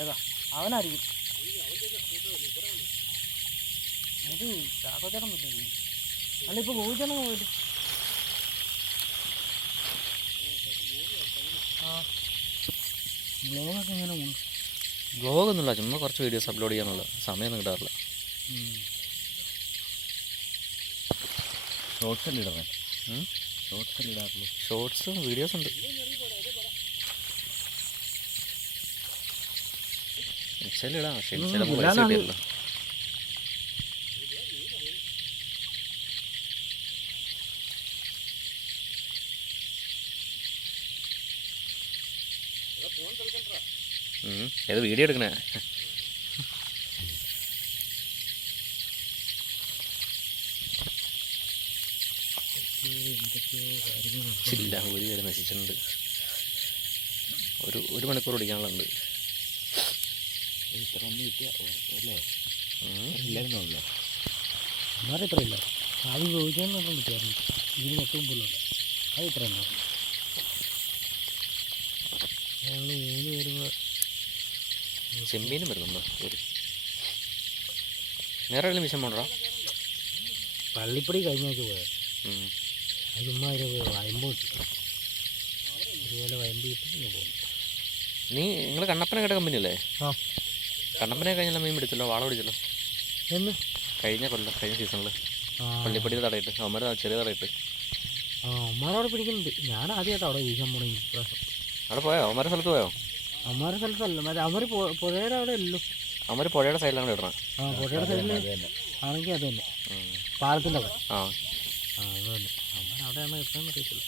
ഏതാ അവനായിരിക്കും. അത് ചാക്കോച്ചേട്ടൻ പറ്റും. അല്ല ഇപ്പോൾ ഗോപിച്ചേട്ടൻ പോയിട്ട് ബ്ലോഗൊക്കെ എങ്ങനെ പോകുന്നു? ബ്ലോഗൊന്നുമില്ല, ചുമ്മാ കുറച്ച് വീഡിയോസ് അപ്ലോഡ് ചെയ്യാനുള്ള സമയമൊന്നും കിട്ടാറില്ല. ഷോർട്സ് അല്ലേ ഇടാൻ? ഷോർട്സ് അല്ലേ ഇടാറുള്ളൂ? ഷോർട്സും വീഡിയോസ് ഉണ്ട്. ഇടാം, പക്ഷേ കിട്ടിയല്ലോ. ഏത് വീഡിയോ എടുക്കണേ? ഇല്ല, ഒരു പേര് നശിച്ചിട്ടുണ്ട്. ഒരു മണിക്കൂർ ഓടിക്കാനുള്ളത്. അന്നേരം ഇത്ര ഇല്ല. ആദ്യം ചോദിക്കാന്ന് പറഞ്ഞാൽ കിട്ടിയായിരുന്നു. ഇതിന് മൊത്തം മുമ്പിലുണ്ട്. അത് ഇത്ര ഉണ്ടായിരുന്നു. ഞങ്ങൾ 3 പേരും ചെമ്പീനും വരുന്നുണ്ടോ? വേറെ എവിടെയും വിഷം പോകണ്ടോ? പള്ളിപ്പടി കഴിഞ്ഞ ആഴ്ച പോയത്. അത് ചുമ്മാ വയമ്പ് കിട്ടി. ഇതുപോലെ വയമ്പ് കിട്ടി പോകുന്നു. നിങ്ങൾ കണ്ണപ്പന കേട്ട കമ്പനി അല്ലേ? കണ്ണപ്പനെ കഴിഞ്ഞാൽ മീൻ പിടിച്ചല്ലോ, വാള പിടിച്ചല്ലോ. എന്ന് കഴിഞ്ഞ സീസണിൽ പള്ളിപ്പടി തടയിട്ട് അവന്മാർ ചെറിയ തടയിട്ട്. അവന്മാരവിടെ പിടിക്കുന്നുണ്ട്. ഞാൻ ആദ്യമായിട്ട് അവിടെ വീശാൻ പോണേ. അവിടെ പോയോ? അവന്മാരുടെ സ്ഥലത്ത് പോയോ? അവന്മാരുടെ സ്ഥലത്തല്ല, അവര് പുഴയുടെ അവിടെ അല്ലല്ലോ. അവന്മാർ പുഴയുടെ സൈഡിലാണ് ഇടണം. പുഴയുടെ സൈഡിൽ ആണെങ്കിൽ അത് തന്നെ, പാലത്തിൻ്റെ അവിടെ. അത് തന്നെ അവന്മാർ അവിടെയാണ് കിട്ടുന്നതെന്ന് അറിയത്തില്ല.